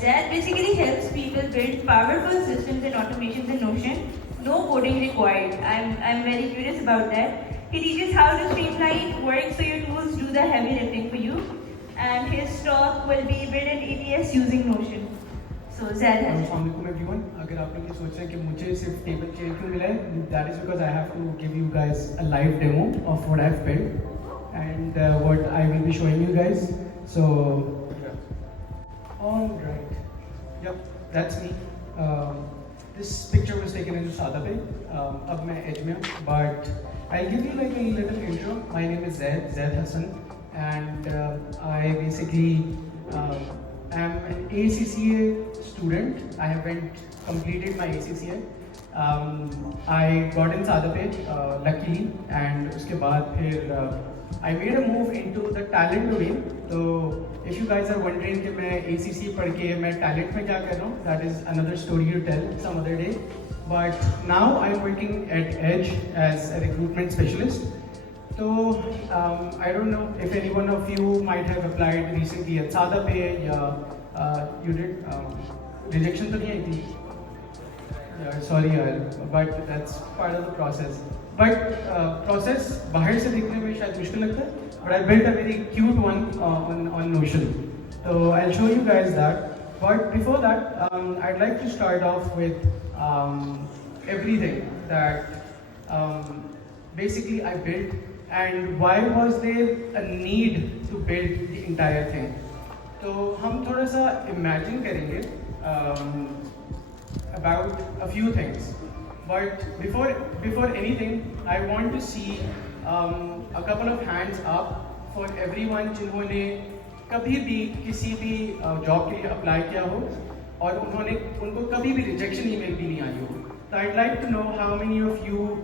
that basically helps people build powerful systems and automations in Notion. No coding required. I'm very curious about that. He teaches how to streamline work so your tools do the heavy lifting for you. And his talk will be build an ATS using Notion. So Zed has. Assalamualaikum everyone. अगर आप लोग ये सोच रहे हैं कि मुझे सिर्फ टेबल चेयर क्यों मिला है, that is because I have to give you guys a live demo of what I've built and what I will be showing you guys. So, all right. Yep, that's me. This picture was taken in Sada Pe. अब मैं edge में हूँ, but I'll give you like a little intro. My name is Zed Hassan, and I basically am an ACCA student. I haven't completed my ACCA. I got in Sada Pe luckily, and उसके बाद फिर I made a move into the talent domain. So if you guys are wondering कि मैं ACCA पढ़ के मैं talent में क्या कर रहा हूँ, that is another story to tell some other day. But now I'm working at Edge as a recruitment specialist. So I don't know if any one of you might have applied recently at Sada Pe या you did rejection तो नहीं आई थी? Yeah, sorry यार, but that's part of the process. But process बाहर से दिखने में शायद मुश्किल लगता है, but I built a very cute one on Notion. So I'll show you guys that. But before that, I'd like to start off with everything that basically I built and why was there a need to build the entire thing. तो हम थोड़ा सा imagine करेंगे about a few things. But before anything, I want to see a couple of hands up for everyone जिन्होंने कभी भी किसी भी जॉब के लिए अप्लाई किया हो और उनको कभी भी रिजेक्शन ईमेल भी नहीं आई हो. So I'd like to know how many of you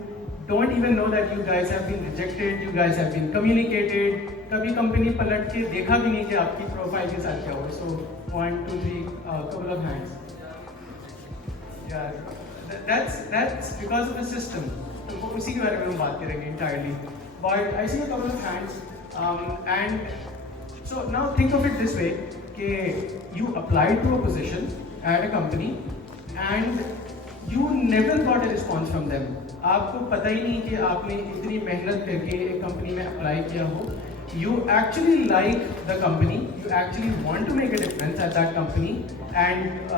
don't even know that you guys have been rejected, you guys have been communicated. कभी कंपनी पलट के देखा भी नहीं कि आपकी प्रोफाइल के साथ क्या हो. So 1, 2, 3, couple of hands. Yeah, that's because of the system. तो उसी के बारे में हम बात करेंगे entirely. But I see a couple of hands, and so now think of it this way: कि you applied to a position at a company and you never got a response from them. आपको पता ही नहीं कि आपने इतनी मेहनत करके एक कंपनी में अप्लाई किया हो. You actually like the company, you actually want to make a difference at that company, and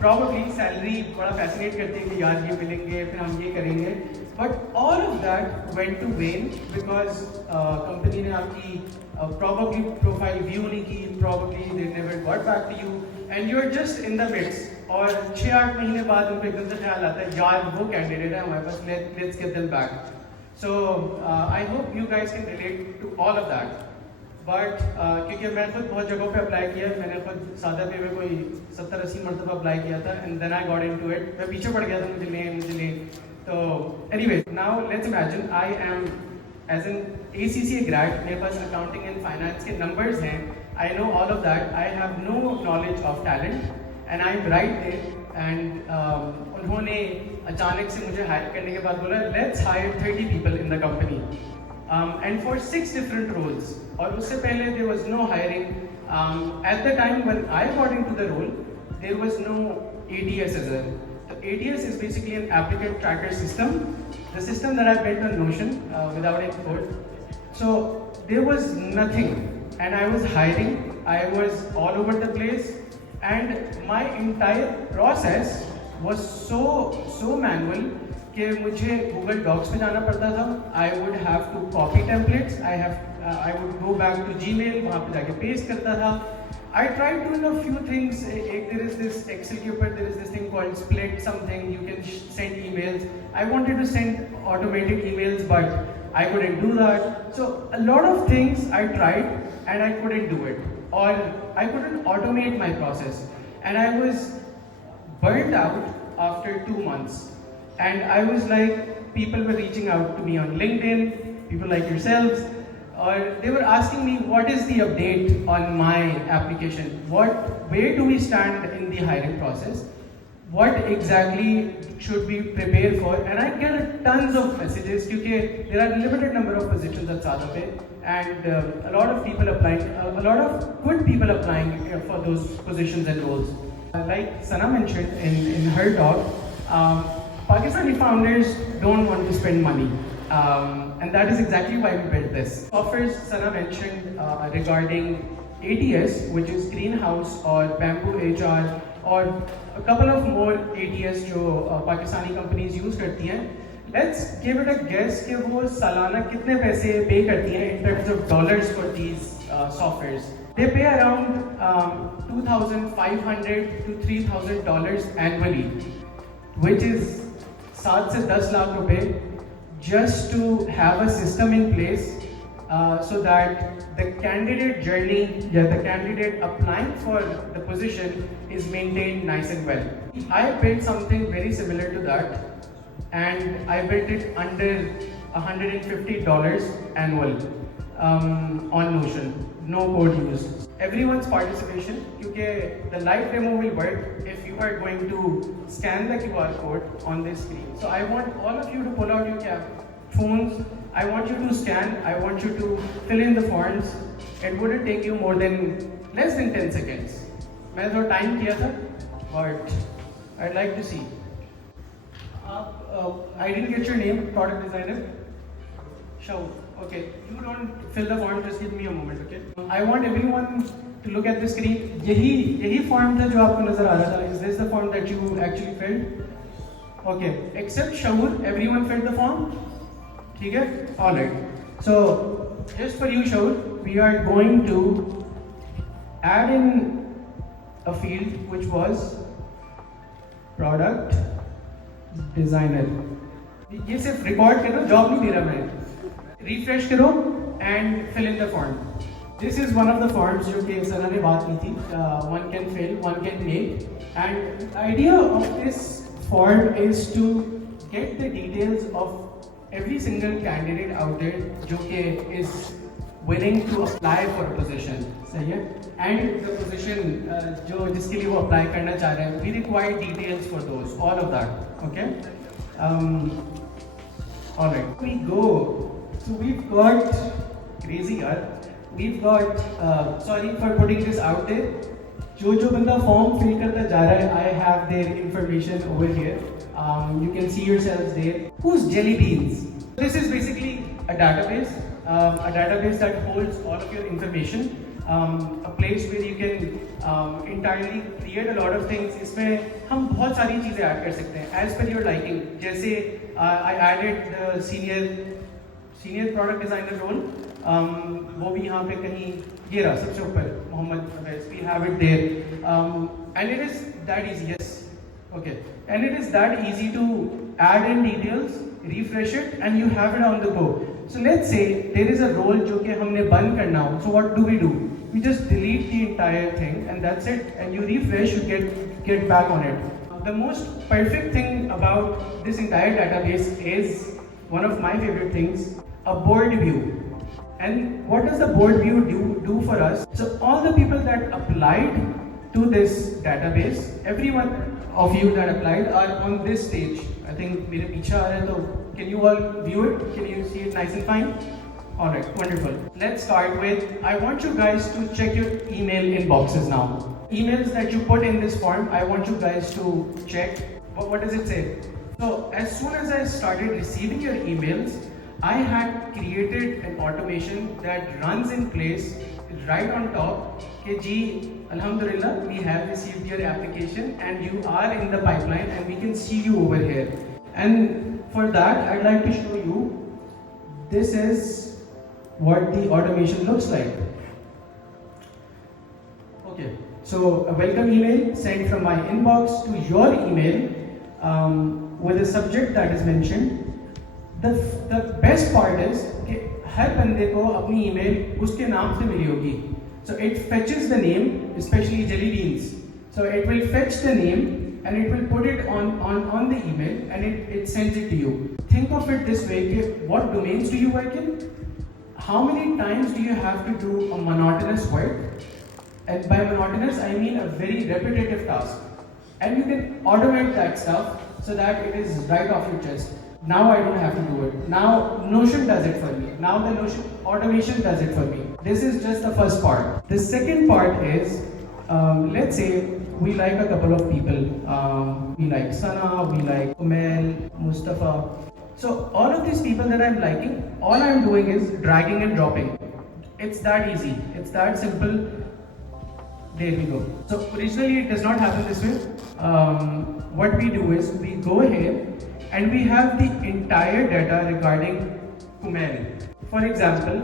probably salary बड़ा fascinate करते हैं कि यार ये मिलेंगे फिर हम ये करेंगे, but all of that went to vain because company ने आपकी probably profile view नहीं की, probably they never got back to you, and you're just in the midst. और 6-8 महीने बाद उनको एकदम से ख्याल आता है यार वो कैंडिडेट है हमारे पास, let's get them back. So I hope you guys can relate to all of that. But क्योंकि मैंने खुद बहुत जगहों पे अप्लाई किया, मैंने खुद सादा पे में कोई 70-80 मरतबा अप्लाई किया था, and then I got into it. मैं पीछे पड़ गया था, मुझे ले. तो anyway, now let's imagine I am as an ACCA grad, मेरे पास accounting and finance के numbers हैं. I know all of that. I have no knowledge of talent, and I'm right there. And उन्होंने अचानक से मुझे हायर करने के बाद बोला let's hire 30 people in the company, and for 6 different roles. और उससे पहले there was no hiring. At the time when I got into the role, there was no ATS as well. So ATS is basically an applicant tracker system, the system that I built on Notion without any code. So there was nothing, and I was hiring. I was all over the place. And my entire process was so manual कि मुझे Google Docs में जाना पड़ता था. I would have to copy templates. I would go back to Gmail, वहाँ पे जाके paste करता था. I tried doing a few things. There is this Excel के ऊपर there is this thing called split something. You can send emails. I wanted to send automated emails, but I couldn't do that. So a lot of things I tried and I couldn't do it, or I couldn't automate my process, and I was burnt out after 2 months. And I was like, people were reaching out to me on LinkedIn, people like yourselves, or they were asking me what is the update on my application, where do we stand in the hiring process, what exactly should we prepare for. And I get tons of messages because there are limited number of positions at Sada Pe, and a lot of people applying, a lot of good people applying for those positions and roles. Like Sana mentioned in her talk, Pakistani founders don't want to spend money. And that is exactly why we built this. Offers Sana mentioned regarding ATS, which is Greenhouse or Bamboo HR or a couple of more ATS जो Pakistani companies use करती हैं. Let's give it a guess कि वो सालाना कितने पैसे pay करती हैं in terms of dollars for these softwares. They pay around $2,500 to $3,000 annually, which is 7 से 10 लाख रुपए just to have a system in place so that the candidate journey, the candidate applying for the position is maintained nice and well. I built something very similar to that, and I built it under $150 annual on Notion. No code used. Everyone's participation, because the live demo will work if you are going to scan the QR code on this screen. So I want all of you to pull out your phones. I want you to scan. I want you to fill in the forms. It wouldn't take you less than 10 seconds. I thought time किया था, but I'd like to see. I didn't get your name, product designer. Shaw. Okay, you don't fill the form, just give me a moment, okay? I want everyone to look at the screen. यही form था जो आपको नजर आ रहा था. Is this the form that you actually filled? Okay, except Shaur, everyone filled the form? ठीक है? Alright. So, just for you Shaur, we are going to add in a field which was product designer. ये सिर्फ record करो, job नहीं दे रहा मैं. Refresh करो and fill in the form. This is one of the forms जो कि सना ने बात की थी. One can fill, one can make, and the idea of this form is to get the details of every single candidate out there जो कि is willing to apply for a position. सही है? And the position जो जिसके लिए वो apply करना चाह रहे हैं, we require details for those, all of that. Okay? All right. We go. So we've got crazy yaar. We've got sorry for putting this out there. जो बंदा form fill करता जा रहा है, I have their information over here. You can see yourselves there. Who's Jelly Beans? This is basically a database that holds all of your information. A place where you can entirely create a lot of things. इसमें हम बहुत सारी चीजें add कर सकते हैं as per your liking. जैसे I added the senior product designer role. वो भी यहाँ पे कहीं ये रहा सबसे ऊपर Mohammad Awais. We have it there. And it is that easy. Yes. Okay. And it is that easy to add in details, refresh it, and you have it on the go. So let's say there is a role जो कि हमने बंद करना हो. So what do? We just delete the entire thing, and that's it. And you refresh, you get back on it. The most perfect thing about this entire database is one of my favorite things, a board view. And what does the board view do for us? So all the people that applied to this database, everyone of you that applied are on this stage. I think मेरे पीछे आ रहे हैं, तो can you all view it? Can you see it nice and fine? Alright, wonderful. Let's start with, I want you guys to check your email inboxes now. Emails that you put in this form, I want you guys to check. What does it say? So as soon as I started receiving your emails, I had created an automation that runs in place right on top. Okay, Ji, Alhamdulillah, we have received your application and you are in the pipeline and we can see you over here. And for that, I'd like to show you, this is what the automation looks like. Okay, so a welcome email sent from my inbox to your email with a subject that is mentioned. The best part is कि हर बंदे को अपनी email उसके नाम से मिली होगी. So it fetches the name, especially Jelly Beans. So it will fetch the name and it will put it on the email and it sends it to you. Think of it this way, what domains do you work in? How many times do you have to do a monotonous work? And by monotonous, I mean a very repetitive task. And you can automate that stuff so that it is right off your chest. Now I don't have to do it. Now Notion does it for me. Now the Notion automation does it for me. This is just the first part. The second part is, let's say we like a couple of people. We like Sana, we like Umel, Mustafa. So all of these people that I'm liking, all I'm doing is dragging and dropping. It's that easy. It's that simple. There we go. So originally it does not happen this way. What we do is we go ahead and we have the entire data regarding Kumail. For example,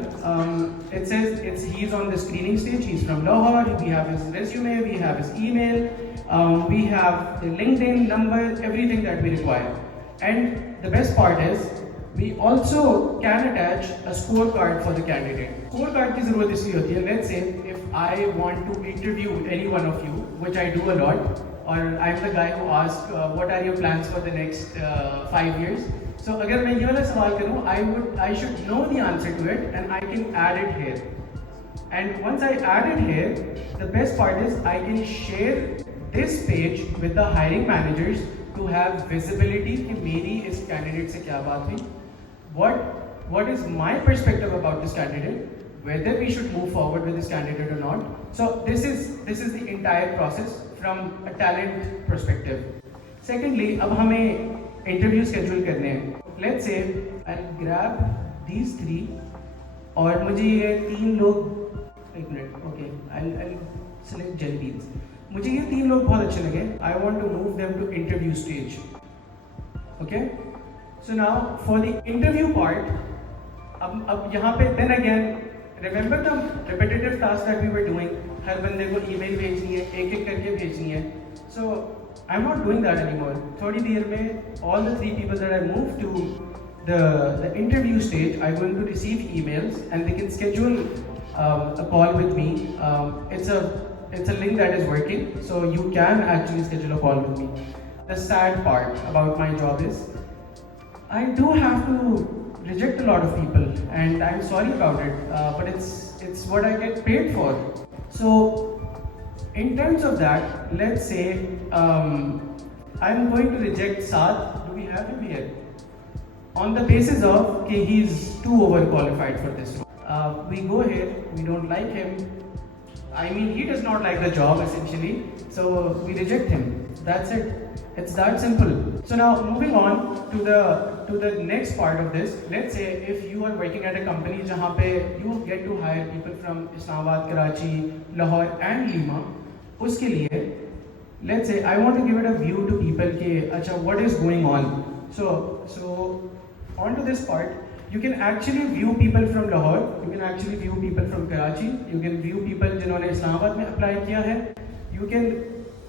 it says he's on the screening stage, he's from Lahore, we have his resume, we have his email, we have the LinkedIn number, everything that we require. And the best part is, we also can attach a scorecard for the candidate. Scorecard की ज़रूरत इसलिए होती है. Let's say if I want to interview any one of you, which I do a lot, or I'm the guy who asks what are your plans for the next 5 years. So अगर मैं ये वाला सवाल करूँ, I should know the answer to it and I can add it here. And once I add it here, the best part is I can share this page with the hiring managers to have visibility कि मेरी इस candidate से क्या बात हुई. What is my perspective about this candidate, whether we should move forward with this candidate or not. So this is the entire process from a talent perspective. Secondly, अब हमें interview schedule करने हैं. Let's say I'll grab these three और मुझे ये 3 लोग, एक minute, okay, I'll select jelly beans. मुझे ये 3 लोग बहुत अच्छे लगे. I want to move them to interview stage. Okay? So now for the interview part, अब यहाँ पे then again, remember the repetitive task that we were doing? हर बंदे को email भेजनी है, एक करके भेजनी है. So I'm not doing that anymore. थोड़ी देर में all the 3 people that I moved to the interview stage are going to receive emails and they can schedule a call with me. It's a link that is working, so you can actually schedule a call with me. The sad part about my job is I do have to reject a lot of people, and I'm sorry about it, but it's what I get paid for. So in terms of that, let's say I'm going to reject Saad. Do we have him here? On the basis of okay, he's too overqualified for this role. We go ahead, we don't like him. I mean, he does not like the job essentially, so we reject him. That's it. It's that simple. So now moving on to the next part of this. Let's say if you are working at a company जहाँ पे you get to hire people from Islamabad, Karachi, Lahore and Lima. उसके लिए let's say I want to give it a view to people कि अच्छा what is going on. So on to this part. You can actually view people from Lahore, you can actually view people from Karachi, you can view people जिन्होंने इस्लामाबाद में apply किया है. You can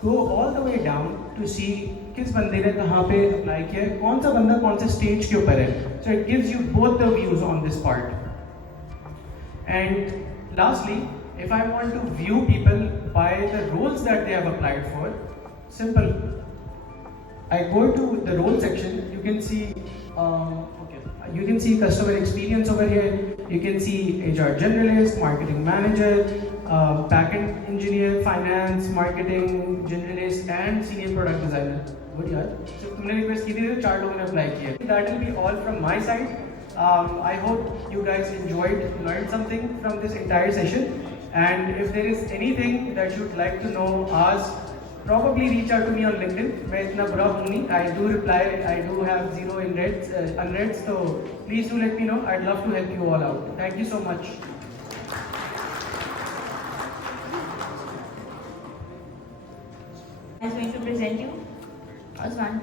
go all the way down to see किस बंदे ने कहाँ पे apply किया है, कौन सा बंदा कौन से stage के ऊपर है. So it gives you both the views on this part. And lastly, if I want to view people by the roles that they have applied for, simple. I go to the role section, you can see you can see customer experience over here, you can see HR generalist, marketing manager, backend engineer, finance, marketing generalist and senior product designer. Good yaar. So तुमने request की थी तो 4 लोगों ने apply किया. That will be all from my side. I hope you guys learned something from this entire session, and if there is anything that you'd like to know, ask, probably reach out to me on LinkedIn. मैं इतना बुरा हूँ नहीं. I do reply. I do have 0 unreads. So please do let me know. I'd love to help you all out. Thank you so much. I was going to present you Osman.